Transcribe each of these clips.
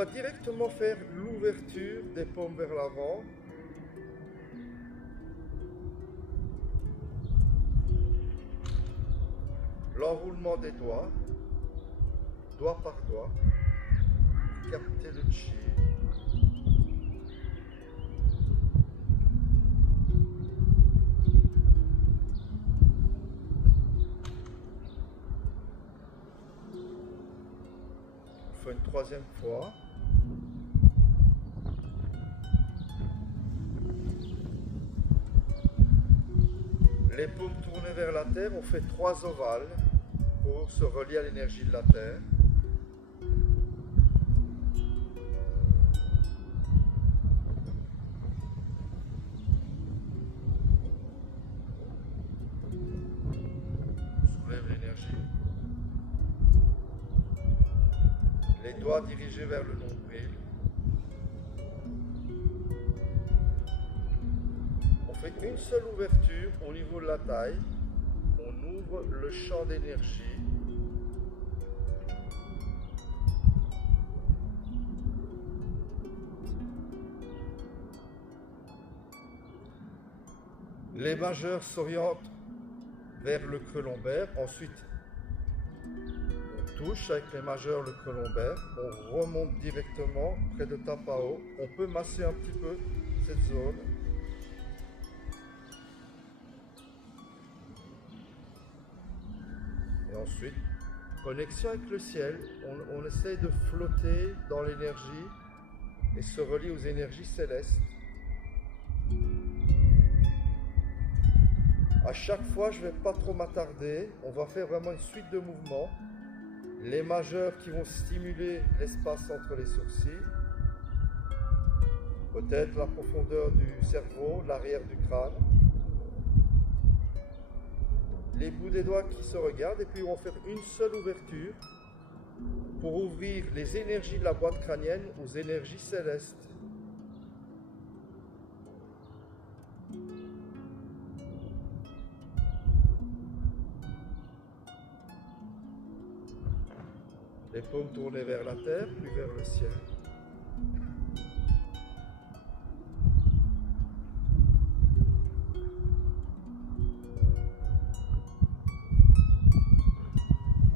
va directement faire l'ouverture des paumes vers l'avant. L'enroulement des doigts, doigt par doigt, capter le chi. On fait une troisième fois. Les paumes tournées vers la terre, on fait 3 ovales pour se relier à l'énergie de la terre. On soulève l'énergie. Les doigts dirigés vers le nombril. On fait une seule ouverture au niveau de la taille. On ouvre le champ d'énergie. Les majeurs s'orientent vers le creux lombaire. Ensuite, on touche avec les majeurs le creux lombaire. On remonte directement près de Tapao. On peut masser un petit peu cette zone. Et ensuite, connexion avec le ciel. On essaye de flotter dans l'énergie et se relier aux énergies célestes. À chaque fois, je ne vais pas trop m'attarder. On va faire vraiment une suite de mouvements. Les majeurs qui vont stimuler l'espace entre les sourcils. Peut-être la profondeur du cerveau, l'arrière du crâne. Les bouts des doigts qui se regardent et puis on va faire une seule ouverture pour ouvrir les énergies de la boîte crânienne aux énergies célestes. Les paumes tournées vers la terre, puis vers le ciel.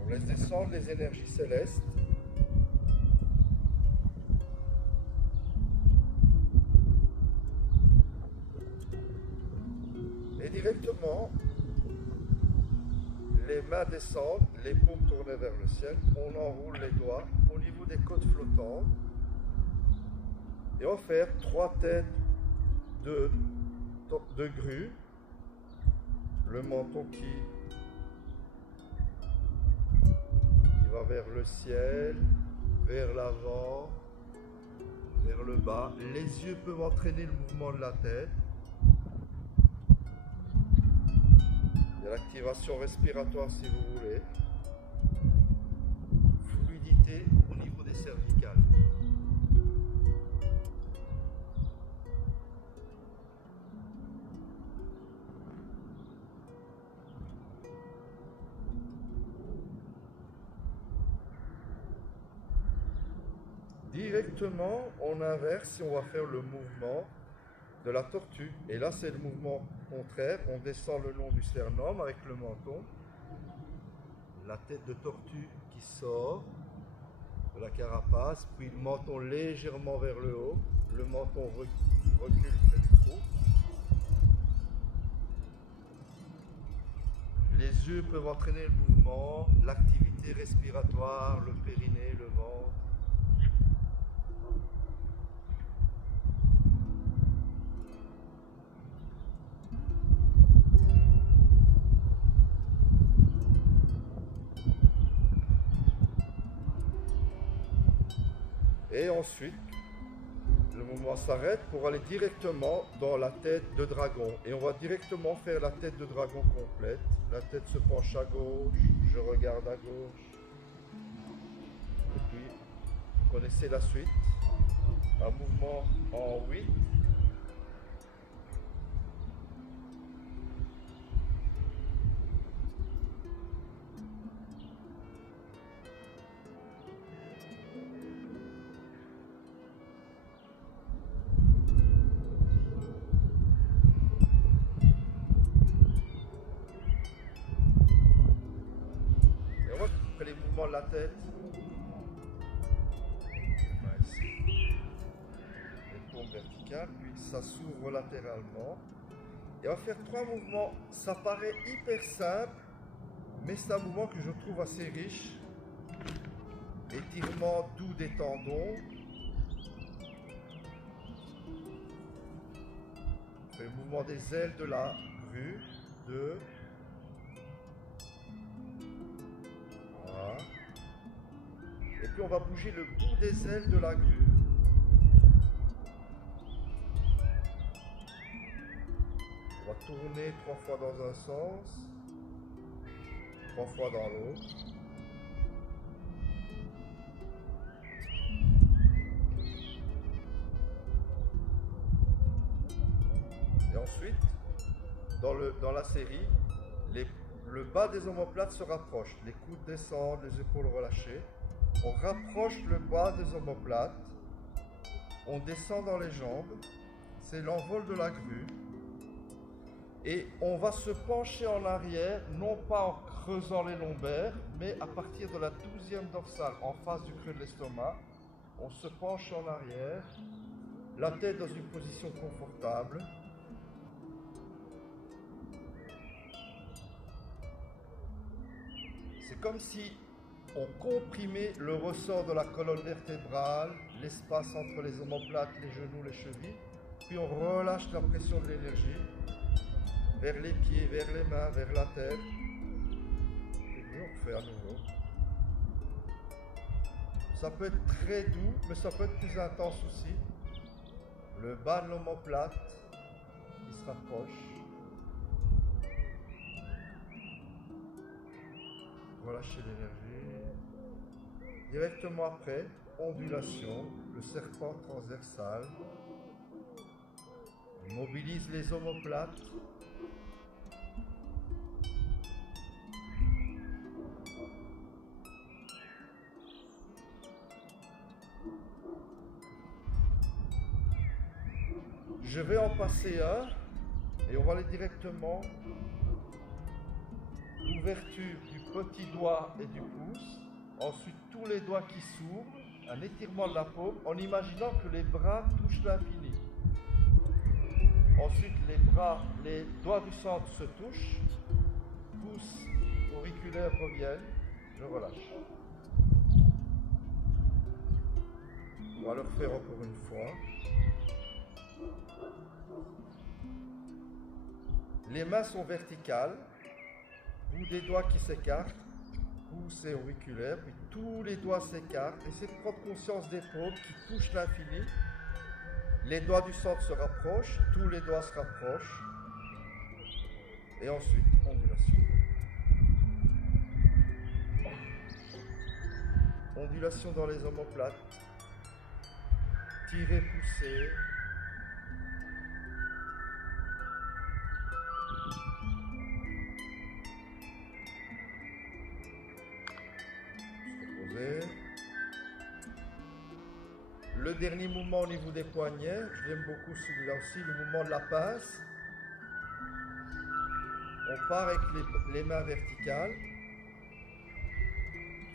On laisse descendre les énergies célestes. Et directement, les mains descendent, les paumes tournées vers le ciel, on enroule les doigts au niveau des côtes flottantes et on va faire 3 têtes de grue, le menton qui va vers le ciel, vers l'avant, vers le bas. Les yeux peuvent entraîner le mouvement de la tête. Il y a l'activation respiratoire si vous voulez. Fluidité au niveau des cervicales. Directement, on inverse et on va faire le mouvement de la tortue. Et là, c'est le mouvement contraire. On descend le long du sternum avec le menton. La tête de tortue qui sort de la carapace, puis le menton légèrement vers le haut. Le menton recule près du cou. Les yeux peuvent entraîner le mouvement, l'activité respiratoire, le périnée, le ventre. Et ensuite, le mouvement s'arrête pour aller directement dans la tête de dragon. Et on va directement faire la tête de dragon complète. La tête se penche à gauche, je regarde à gauche. Et puis, vous connaissez la suite. Un mouvement en 8. fait les mouvements de la tête. Ici. Les paumes verticales, puis ça s'ouvre latéralement. Et on va faire 3 mouvements. Ça paraît hyper simple, mais c'est un mouvement que je trouve assez riche. Étirement doux des tendons. On fait le mouvement des ailes de la grue. 2. Voilà. Et puis on va bouger le bout des ailes de la grue. On va tourner 3 fois dans un sens, 3 fois dans l'autre. Et ensuite, dans la série, le bas des omoplates se rapproche. Les coudes descendent, les épaules relâchées. On rapproche le bas des omoplates. On descend dans les jambes. C'est l'envol de la grue. Et on va se pencher en arrière, non pas en creusant les lombaires, mais à partir de la 12e dorsale, en face du creux de l'estomac. On se penche en arrière, la tête dans une position confortable. C'est comme si on comprimait le ressort de la colonne vertébrale, l'espace entre les omoplates, les genoux, les chevilles, puis on relâche la pression de l'énergie vers les pieds, vers les mains, vers la tête. Et puis on refait à nouveau. Ça peut être très doux, mais ça peut être plus intense aussi. Le bas de l'omoplate qui se rapproche. Relâchez l'énergie. Directement après, ondulation, le serpent transversal. On mobilise les omoplates. Je vais en passer un et on va aller directement. Ouverture du petit doigt et du pouce. Ensuite, tous les doigts qui s'ouvrent. Un étirement de la paume en imaginant que les bras touchent l'infini. Ensuite, les doigts du centre se touchent. Pouces auriculaires reviennent. Je relâche. On va le refaire encore une fois. Les mains sont verticales. Bout des doigts qui s'écartent, pouce et auriculaire, puis tous les doigts s'écartent. Essayez de prendre conscience des paumes qui touchent l'infini. Les doigts du centre se rapprochent, tous les doigts se rapprochent. Et ensuite, ondulation. Ondulation dans les omoplates. Tirez, poussez. Le dernier mouvement au niveau des poignets, j'aime beaucoup celui-là aussi, le mouvement de la pince. On part avec les mains verticales.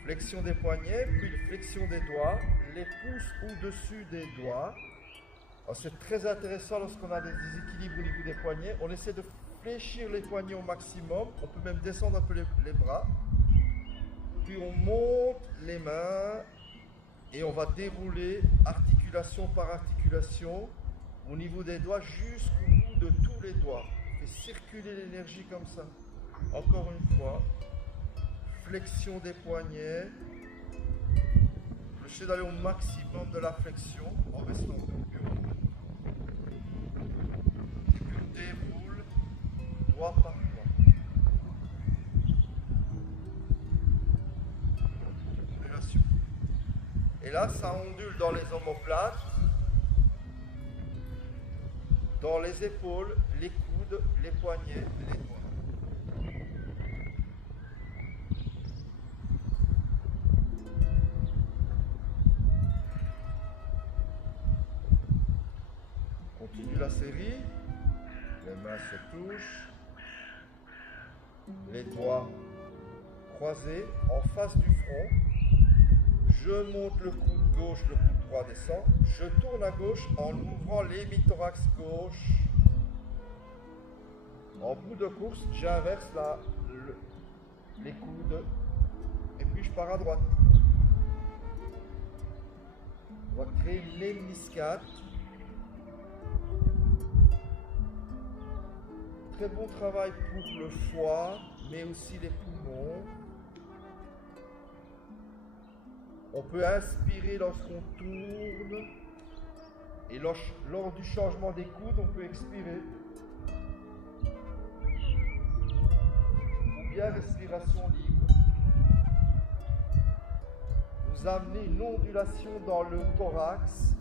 Flexion des poignets, puis flexion des doigts, les pouces au-dessus des doigts. C'est très intéressant lorsqu'on a des déséquilibres au niveau des poignets. On essaie de fléchir les poignets au maximum. On peut même descendre un peu les bras. Puis on monte les mains et on va dérouler articulation par articulation au niveau des doigts jusqu'au bout de tous les doigts. On fait circuler l'énergie comme ça. Encore une fois, flexion des poignets. J'essaie d'aller au maximum de la flexion en restant plus haut. Et puis on déroule doigt par doigt. Et là, ça ondule dans les omoplates, dans les épaules, les coudes, les poignets et les doigts. On continue la série. Les mains se touchent. Les doigts croisés en face du front. Je monte le coude gauche, le coude droit descend. Je tourne à gauche en ouvrant l'hémithorax gauche. En bout de course, j'inverse les coudes et puis je pars à droite. On va créer l'hémiscate. Très bon travail pour le foie, mais aussi les poumons. On peut inspirer lorsqu'on tourne et lors du changement des coudes, on peut expirer. Ou bien respiration libre. Vous amenez une ondulation dans le thorax.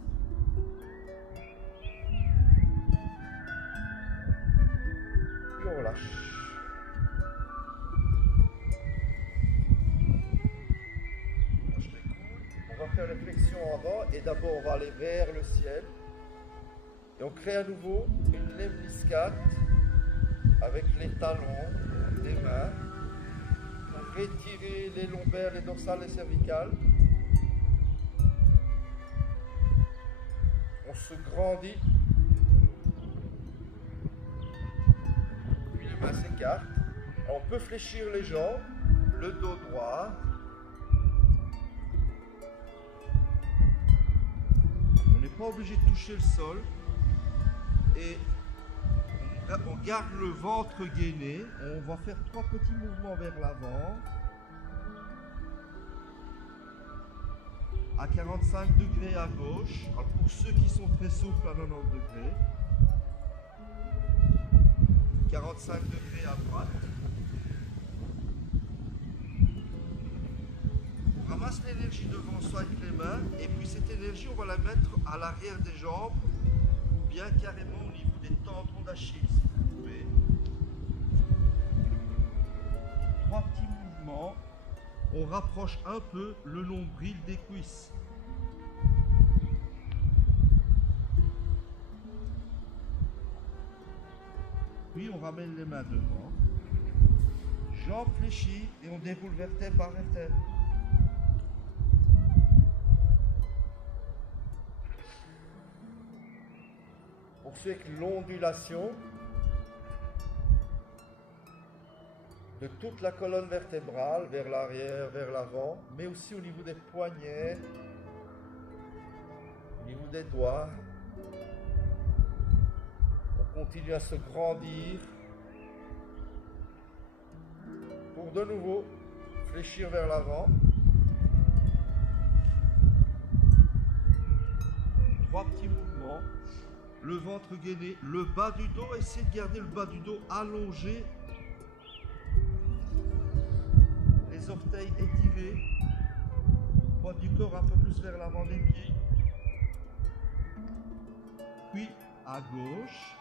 Puis on lâche. On va faire les flexions avant et d'abord on va aller vers le ciel et on crée à nouveau une lemniscate avec les talons des mains pour retirer les lombaires, les dorsales, les cervicales. On se grandit, puis les mains s'écartent. On peut fléchir les jambes, le dos droit. On n'est pas obligé de toucher le sol et on garde le ventre gainé. On va faire 3 petits mouvements vers l'avant à 45 degrés à gauche. Alors pour ceux qui sont très souples, à 90 degrés, 45 degrés à droite. On ramasse l'énergie devant soi avec les mains et puis cette énergie on va la mettre à l'arrière des jambes ou bien carrément au niveau des tendons d'Achille si vous pouvez. 3 petits mouvements. On rapproche un peu le nombril des cuisses. Puis on ramène les mains devant. Jambes fléchies et on déroule vertèbre par vertèbre. On fait que l'ondulation de toute la colonne vertébrale vers l'arrière, vers l'avant, mais aussi au niveau des poignets, au niveau des doigts. On continue à se grandir pour de nouveau fléchir vers l'avant. 3 petits mouvements. Le ventre gainé, le bas du dos, essayez de garder le bas du dos allongé. Les orteils étirés, poids du corps un peu plus vers l'avant des pieds, puis à gauche,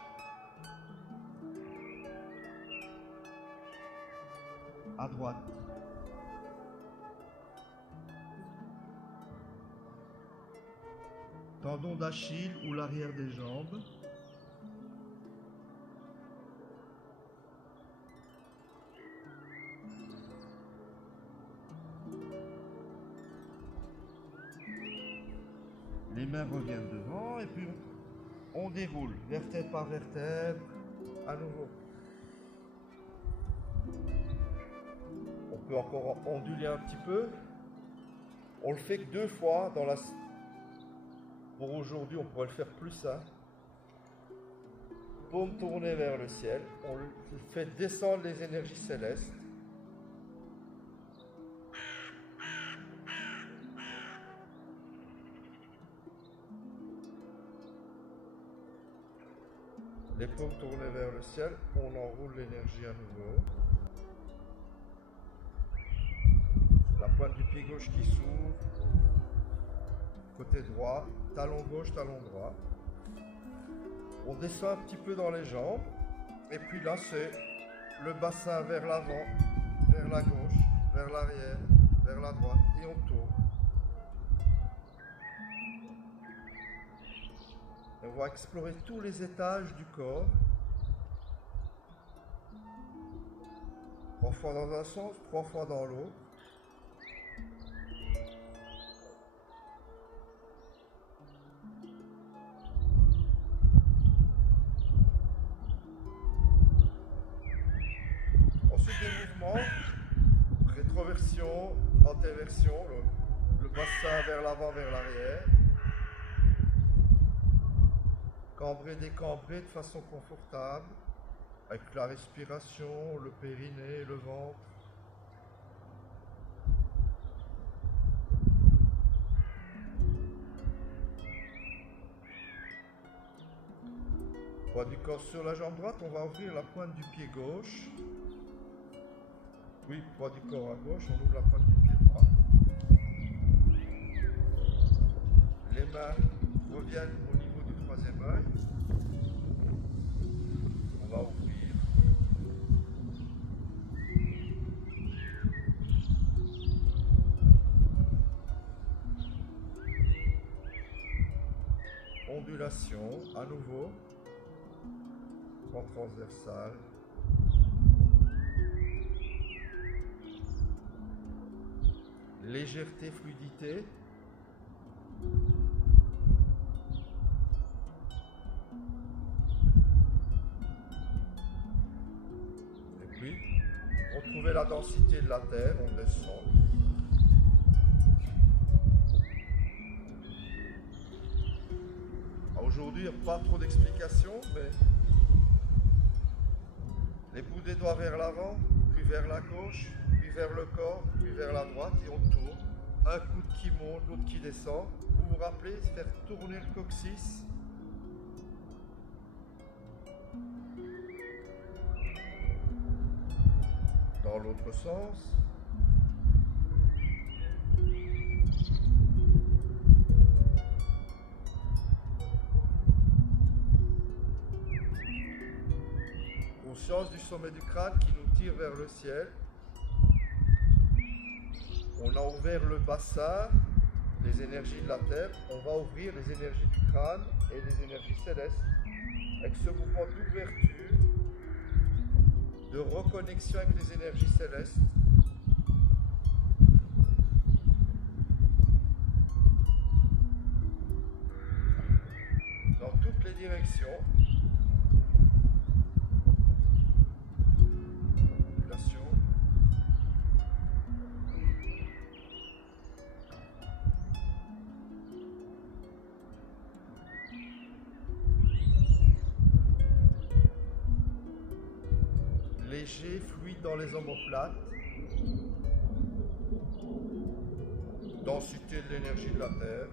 à droite. Tendon d'Achille ou l'arrière des jambes. Les mains reviennent devant et puis on déroule vertèbre par vertèbre à nouveau. On peut encore onduler un petit peu. On le fait que 2 fois dans la... Pour aujourd'hui, on pourrait le faire plus ça. Paume tournée vers le ciel. On fait descendre les énergies célestes. Les paumes tournées vers le ciel. On enroule l'énergie à nouveau. La pointe du pied gauche qui s'ouvre. Côté droit, talon gauche, talon droit. On descend un petit peu dans les jambes. Et puis là, c'est le bassin vers l'avant, vers la gauche, vers l'arrière, vers la droite. Et on tourne. Et on va explorer tous les étages du corps. 3 fois dans un sens, 3 fois dans l'autre. Ensuite des mouvements, rétroversion, antéversion, le bassin vers l'avant, vers l'arrière. Cambrer, décambrer de façon confortable, avec la respiration, le périnée, le ventre. Poids du corps sur la jambe droite, on va ouvrir la pointe du pied gauche. Oui, poids du corps à gauche, on ouvre la pointe du pied droit. Les mains reviennent au niveau du troisième œil. On va ouvrir. Ondulation, à nouveau. En transversal. Légèreté, fluidité. Et puis, retrouvez la densité de la terre, on descend. Aujourd'hui, il n'y a pas trop d'explications, mais les bouts des doigts vers l'avant, puis vers la gauche, puis vers le corps, puis vers la droite, et on tourne. Un coude qui monte, l'autre qui descend. Vous vous rappelez, faire tourner le coccyx. Dans l'autre sens. Conscience du sommet du crâne qui nous tire vers le ciel. On a ouvert le bassin, les énergies de la terre. On va ouvrir les énergies du crâne et les énergies célestes. Avec ce mouvement d'ouverture, de reconnexion avec les énergies célestes. Dans toutes les directions. Léger, fluide dans les omoplates. Densité de l'énergie de la terre.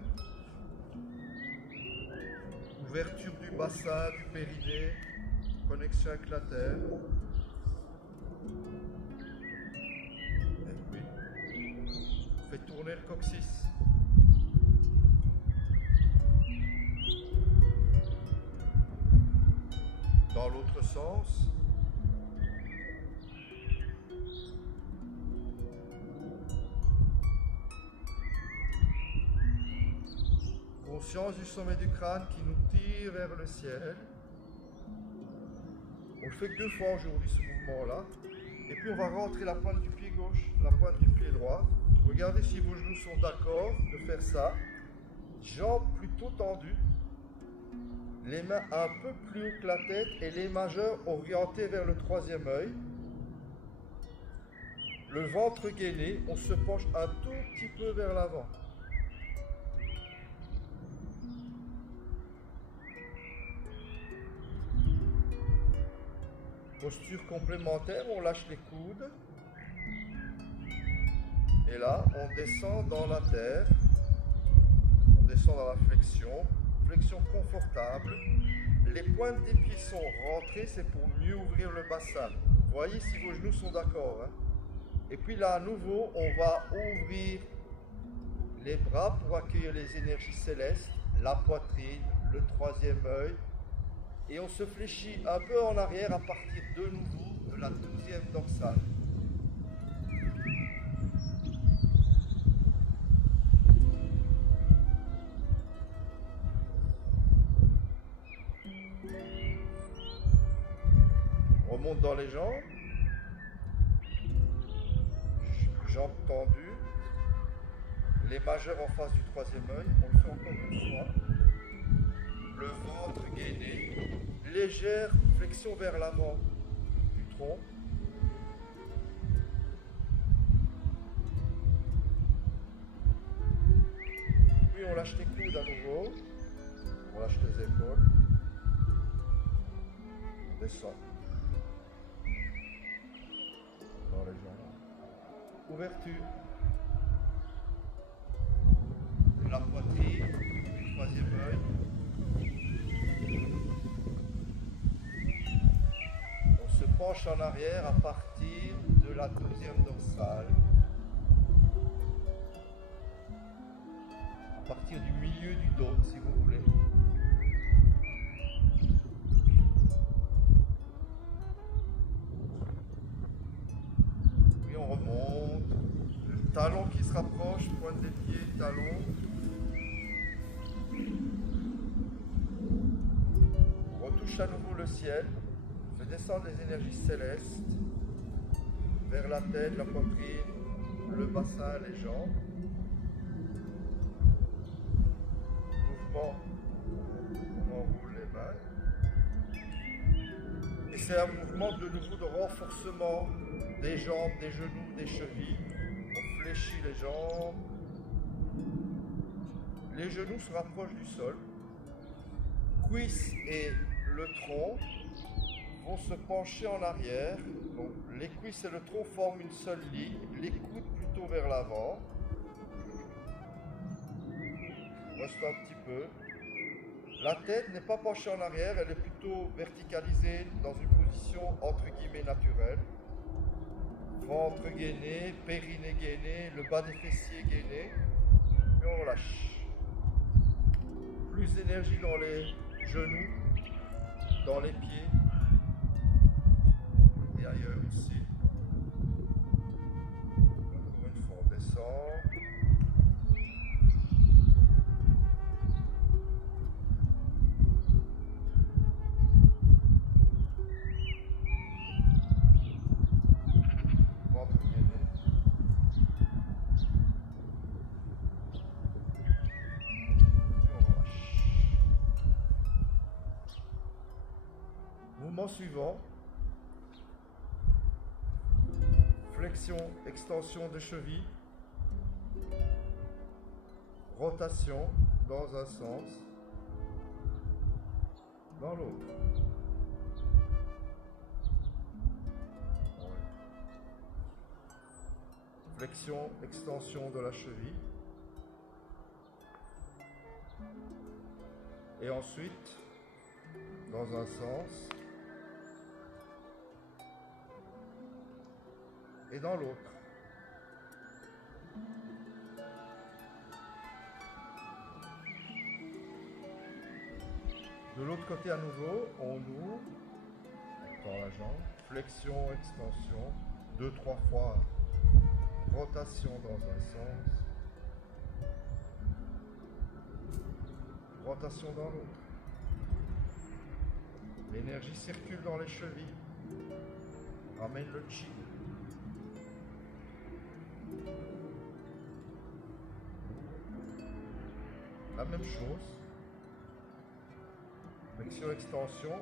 Ouverture du bassin, du périnée. Connexion avec la terre. Et puis, fait tourner le coccyx. Dans l'autre sens. Conscience du sommet du crâne qui nous tire vers le ciel. On le fait que 2 fois aujourd'hui ce mouvement-là. Et puis on va rentrer la pointe du pied gauche, la pointe du pied droit. Regardez si vos genoux sont d'accord de faire ça. Jambes plutôt tendues. Les mains un peu plus haut que la tête et les majeurs orientés vers le troisième œil. Le ventre gainé, on se penche un tout petit peu vers l'avant. Posture complémentaire, on lâche les coudes. Et là, on descend dans la terre. On descend dans la flexion. Flexion confortable. Les pointes des pieds sont rentrées, c'est pour mieux ouvrir le bassin. Voyez si vos genoux sont d'accord. Hein. Et puis là, à nouveau, on va ouvrir les bras pour accueillir les énergies célestes, la poitrine, le troisième œil. Et on se fléchit un peu en arrière à partir de nouveau de la 12e dorsale. On remonte dans les jambes. jambes tendues, les majeurs en face du troisième œil, on le fait encore une fois, le ventre gainé, légère flexion vers l'avant du tronc, puis on lâche les coudes à nouveau, on lâche les épaules, on descend dans les jambes, ouverture. La poitrine, le troisième œil. On se penche en arrière à partir de la deuxième dorsale. À partir du milieu du dos, si vous voulez. Puis on remonte. Le talon qui se rapproche, pointe des pieds, talon. On retouche à nouveau le ciel, on fait descendre les énergies célestes vers la tête, la poitrine, le bassin, les jambes. Mouvement, on enroule les mains. Et c'est un mouvement de nouveau de renforcement des jambes, des genoux, des chevilles. On fléchit les jambes. Les genoux se rapprochent du sol. Cuisses et le tronc vont se pencher en arrière. Donc, les cuisses et le tronc forment une seule ligne, les coudes plutôt vers l'avant. Reste un petit peu. La tête n'est pas penchée en arrière, elle est plutôt verticalisée dans une position entre guillemets naturelle. Ventre gainé, périnée gainé, le bas des fessiers gainé. Et on relâche. Plus d'énergie dans les genoux, dans les pieds et ailleurs aussi. Encore une fois, on descend. Ventre gainé. Et on relâche. Mouvement suivant. Flexion, extension de cheville. Rotation dans un sens, dans l'autre. Flexion, extension de la cheville. Et ensuite, dans un sens et dans l'autre. De l'autre côté à nouveau, on ouvre, on tend la jambe, flexion, extension, 2-3 fois, rotation dans un sens, rotation dans l'autre. L'énergie circule dans les chevilles, ramène le chi. La même chose. Flexion, extension,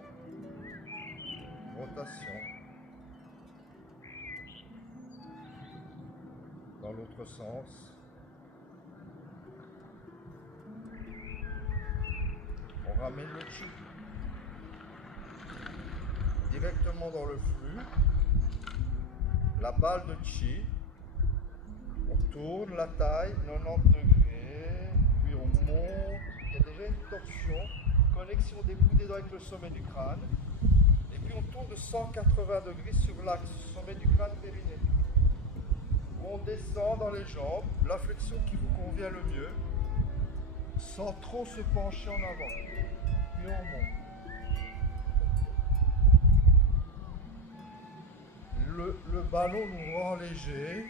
rotation. Dans l'autre sens. On ramène le chi directement dans le flux. La balle de chi. On tourne la taille 90 degrés, puis on monte. Il y a déjà une torsion. Connexion des coudes et dents avec le sommet du crâne. Et puis on tourne de 180 degrés sur l'axe sommet du crâne périnée. On descend dans les jambes, la flexion qui vous convient le mieux, sans trop se pencher en avant. Puis on monte. Le ballon nous rend léger.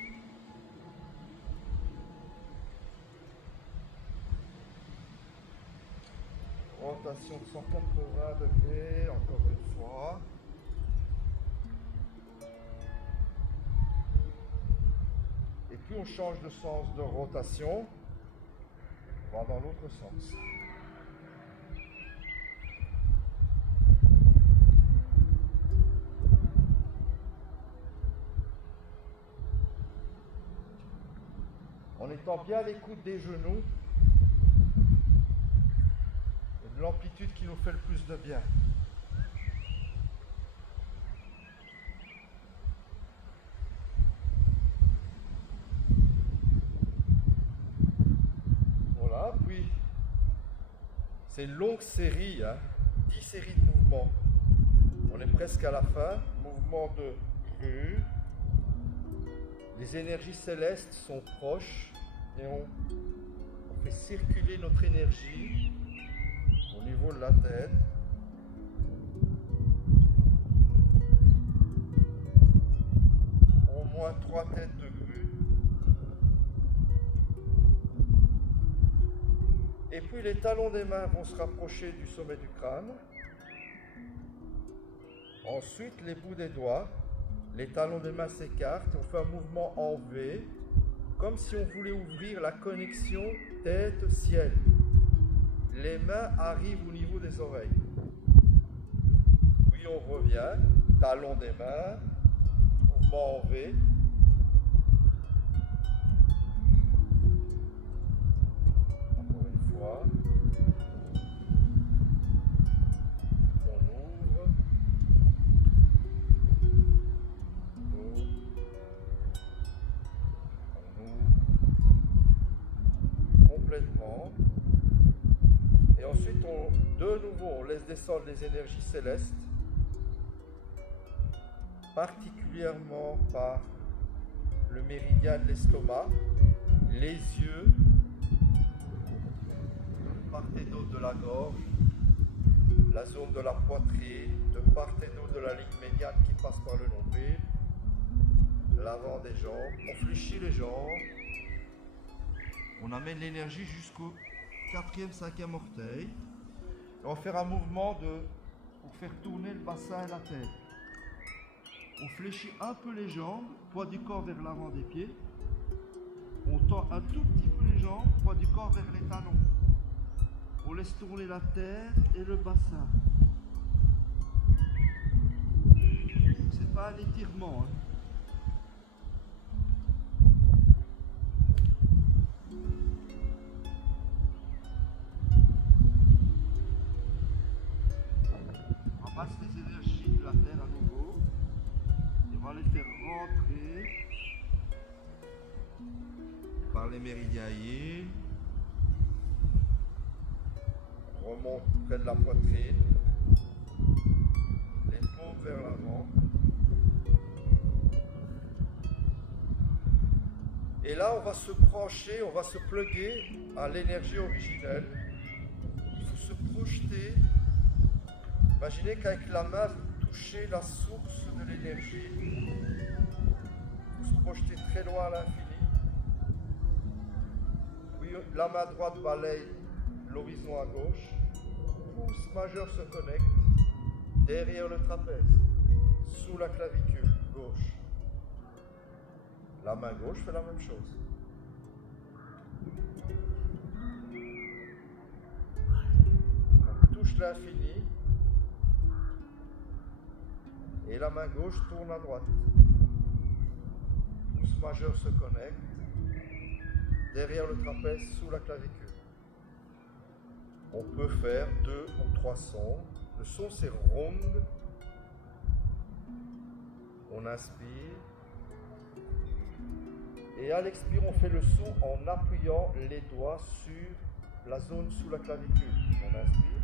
Rotation de 180 degrés, encore une fois. Et plus on change de sens de rotation, on va dans l'autre sens. En étant bien à l'écoute des genoux et de l'amplitude qui nous fait le plus de bien. Voilà, puis c'est une longue série, 10 séries de mouvements. On est presque à la fin. Mouvement de crue. Les énergies célestes sont proches et on fait circuler notre énergie au niveau de la tête. Au moins 3 têtes de grue. Et puis les talons des mains vont se rapprocher du sommet du crâne. Ensuite, les bouts des doigts, les talons des mains s'écartent. On fait un mouvement en V, comme si on voulait ouvrir la connexion tête-ciel. Les mains arrivent au niveau des oreilles. Puis on revient, talons des mains, mouvement en V. Encore une fois. On ouvre. On ouvre. Complètement. Et ensuite, de nouveau, on laisse descendre les énergies célestes, particulièrement par le méridien de l'estomac, les yeux, de part et d'autre de la gorge, la zone de la poitrine, de part et d'autre de la ligne médiane qui passe par le nombril, l'avant des jambes. On fléchit les jambes, on amène l'énergie jusqu'au 4e, 5e orteil. Et on va faire un mouvement pour faire tourner le bassin et la tête. On fléchit un peu les jambes, poids du corps vers l'avant des pieds. On tend un tout petit peu les jambes, poids du corps vers les talons. On laisse tourner la tête et le bassin. C'est pas un étirement. On ramasse les énergies de la terre à nouveau et on va les faire rentrer par les méridiens yin. On remonte près de la poitrine, les paumes vers l'avant. Et là, on va se brancher, on va se plugger à l'énergie originelle. Il faut se projeter. Imaginez qu'avec la main, vous touchez la source de l'énergie. Vous se projetez très loin à l'infini. Puis la main droite balaye l'horizon à gauche. Pouce majeur se connecte derrière le trapèze, sous la clavicule gauche. La main gauche fait la même chose. On touche l'infini et la main gauche tourne à droite. Pouce majeur se connecte derrière le trapèze, sous la clavicule. On peut faire 2 ou 3 sons. Le son c'est rong. On inspire. Et à l'expire, on fait le son en appuyant les doigts sur la zone sous la clavicule. On inspire.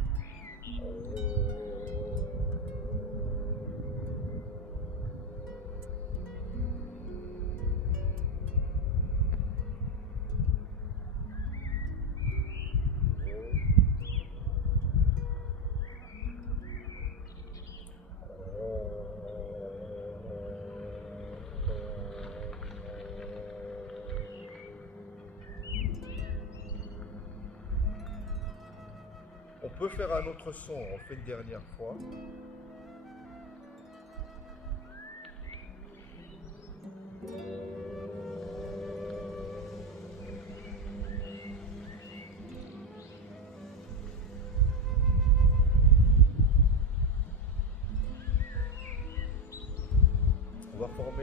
On peut faire un autre son, on fait une dernière fois.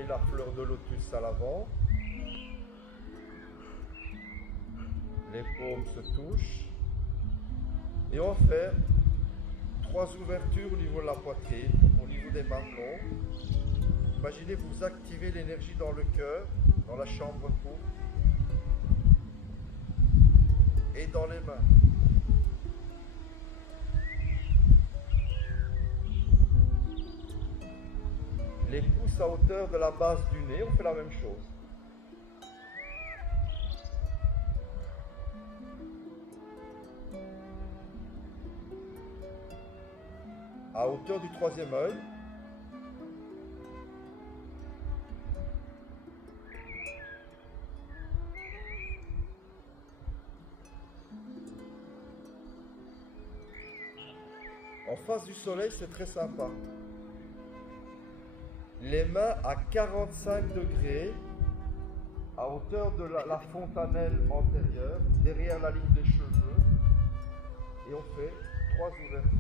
la fleur de lotus à l'avant. Les paumes se touchent. Et on fait 3 ouvertures au niveau de la poitrine, au niveau des mamelons. Imaginez vous activez l'énergie dans le cœur, dans la chambre courte et dans les mains. Les pouces à hauteur de la base du nez, on fait la même chose. À hauteur du troisième œil. En face du soleil, c'est très sympa. Les mains à 45 degrés, à hauteur de la fontanelle antérieure, derrière la ligne des cheveux. Et on fait 3 ouvertures.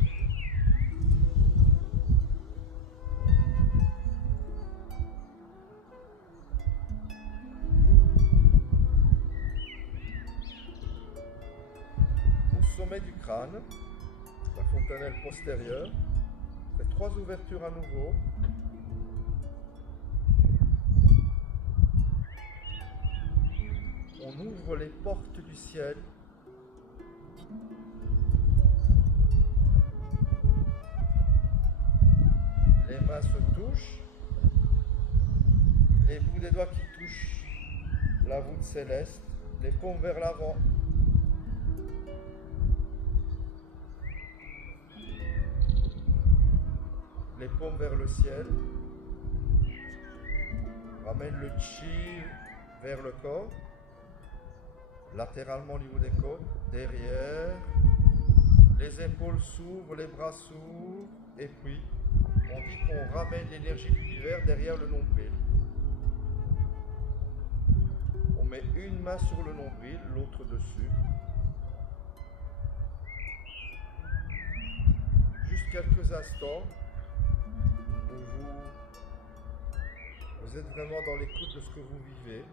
Au sommet du crâne, la fontanelle postérieure, on fait 3 ouvertures à nouveau. On ouvre les portes du ciel. Les mains se touchent. Les bouts des doigts qui touchent la voûte céleste. Les paumes vers l'avant. Les paumes vers le ciel. Ramène le chi vers le corps. Latéralement au niveau des côtes, derrière, les épaules s'ouvrent, les bras s'ouvrent, et puis on dit qu'on ramène l'énergie de l'univers derrière le nombril. On met une main sur le nombril, l'autre dessus. Juste quelques instants où vous êtes vraiment dans l'écoute de ce que vous vivez.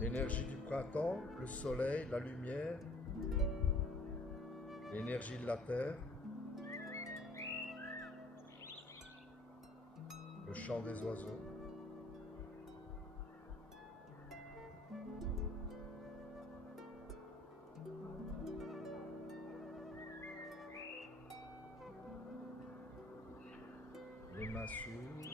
L'énergie du printemps, le soleil, la lumière, l'énergie de la terre, le chant des oiseaux. Les mains s'ouvrent.